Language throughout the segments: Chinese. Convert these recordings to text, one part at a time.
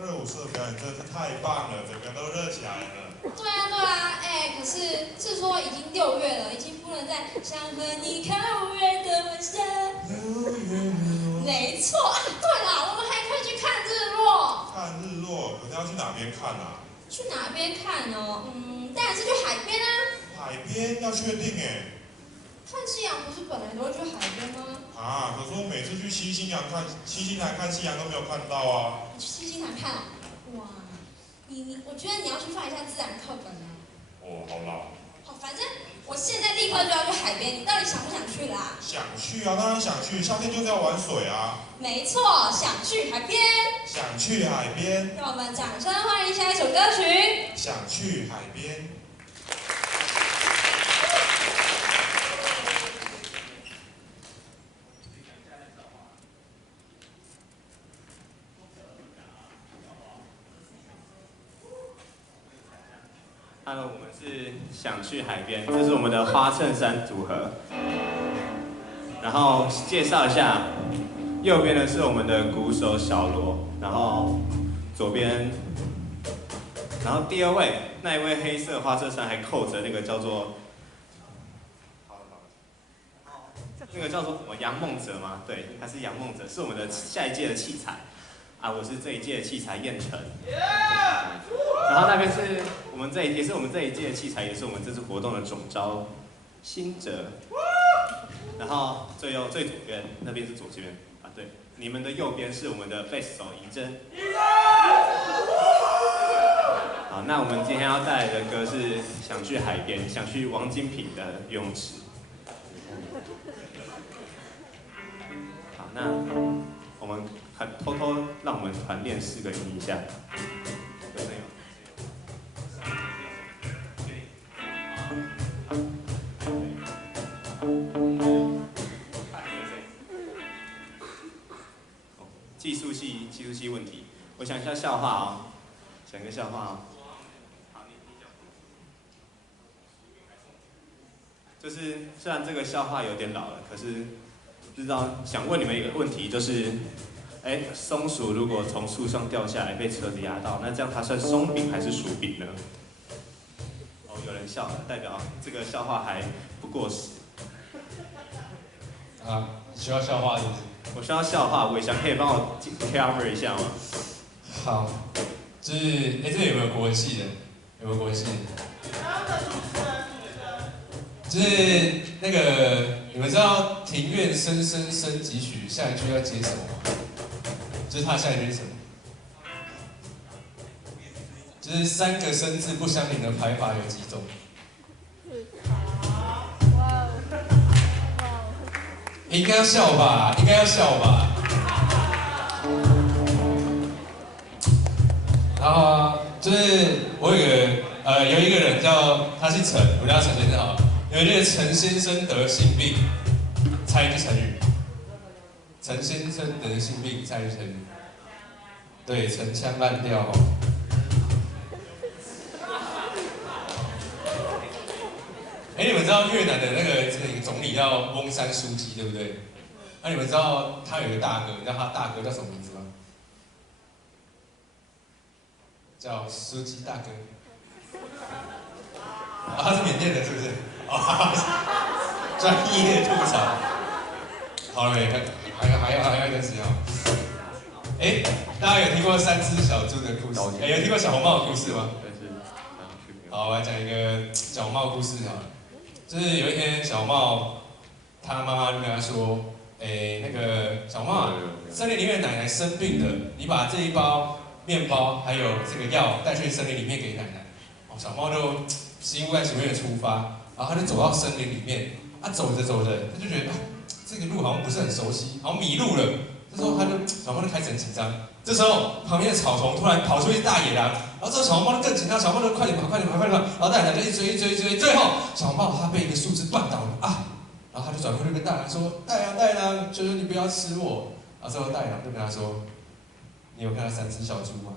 热舞社表演真是太棒了，整个都热起来了。对啊，对啊，哎，可是说已经6月了，已经不能再想和你看5月的晚霞。没错啊，对了，我们还可以去看日落。看日落，可是要去哪边看啊？去哪边看哦？当然是去海边啊。海边要确定哎。看夕阳不是本来都会去海边吗？啊，可是我每次去七星台看夕阳都没有看到啊。你去七星台看啊？哇，我觉得你要去翻一下自然课本啊。哦，好啦。好，反正我现在立刻就要去海边，你到底想不想去啦？想去啊，当然想去，夏天就是要玩水啊。没错，想去海边。想去海边。让我们掌声欢迎下一首歌曲。想去海边。Hello， 我们是想去海边，这是我们的花衬衫组合。然后介绍一下，右边的是我们的鼓手小罗，然后左边，然后第2位那一位黑色花衬衫还扣着那个叫做，那个叫做什么杨梦哲吗？对，他是杨梦哲，是我们的下一届的器材。啊，我是这一届的器材燕城。然后那边是我们这一届的器材，也是我们这次活动的总召新哲。然后最左边那边是左这边啊，对，你们的右边是我们的贝斯手怡珍。好，那我们今天要带来的歌是想去海边，想去王金平的游泳池。好，那我们偷偷让我们团练4个音一下。技术系问题，我想一下笑话哦，想个笑话哦。就是虽然这个笑话有点老了，可是不知道想问你们一个问题，就是，松鼠如果从树上掉下来被车子压到，那这样它算松饼还是薯饼呢？哦，有人笑了，代表这个笑话还不过时。啊，需要笑话是不是？我需要笑话，伟翔可以帮我 cover 一下吗？好，就是这里有没有国文系的？有没有国文系的？就是那个，你们知道《庭院深深深几许》下一句要接什么吗？就是它下一句是什么？就是3个生字不相邻的排法有几种？应该要笑吧，应该要笑吧。然后就是我有一个人他姓陈，我叫陈先生好了。有一个陈先生得性病，猜一句成语。陈先生得性病，猜一句成语。对，陈腔滥调哦。你们知道越南的那个总理叫翁山书记，对不对？那你们知道他有一个大哥，你知道他大哥叫什么名字吗？叫书记大哥。他是缅甸的，是不是？专业吐槽。好了没？还要一段时间哦。大家有听过3只小猪的故事？有听过小红帽的故事吗？好，我来讲一个小红帽的故事啊。就是有一天，小帽他妈妈就跟他说：“那个小帽，森林里面的奶奶生病了，你把这一包面包还有这个药带去森林里面给奶奶。”小猫就心不甘情不愿的出发，然后他就走到森林里面，走着走着，他就觉得这个路好像不是很熟悉，好像迷路了。这时候小猫就开始很紧张。这时候旁边的草丛突然跑出一只大野狼，然后这个小红帽就更紧张，小红帽就快点跑，然后大野狼就一追，最后小红帽它被一个树枝绊倒了啊，然后他就转过去跟大野狼说：“大野狼，求求你不要吃我。”然后之后大野狼就跟他说：“你有看到3只小猪吗？”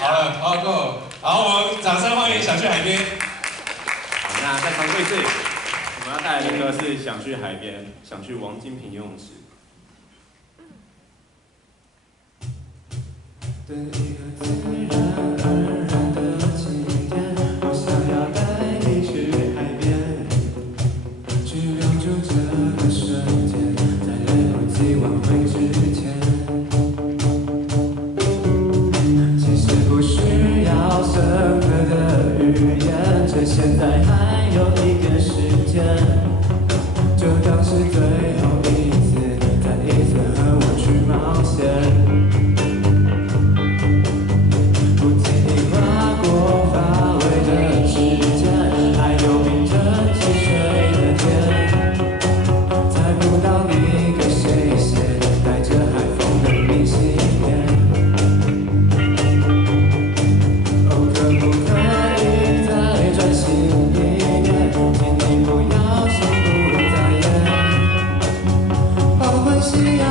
好了，好够。好，我们掌声欢迎想去海边。好，那在长柜子，我们要带来的歌是《想去海边》，想去王金平游泳池。等一个自然而然的晴天，我想要带你去海边，去留住这个瞬间，在来不及挽回之前。其实不需要深刻的语言，趁现在还有一点时间，就当是最后一次，再一次和我去冒险。不经意划过发尾的指尖，还有冰着汽水的天，猜不到你给谁写带着海风的明信片。哦，可不可以再专心一点，请你不要心不在焉，黄昏夕阳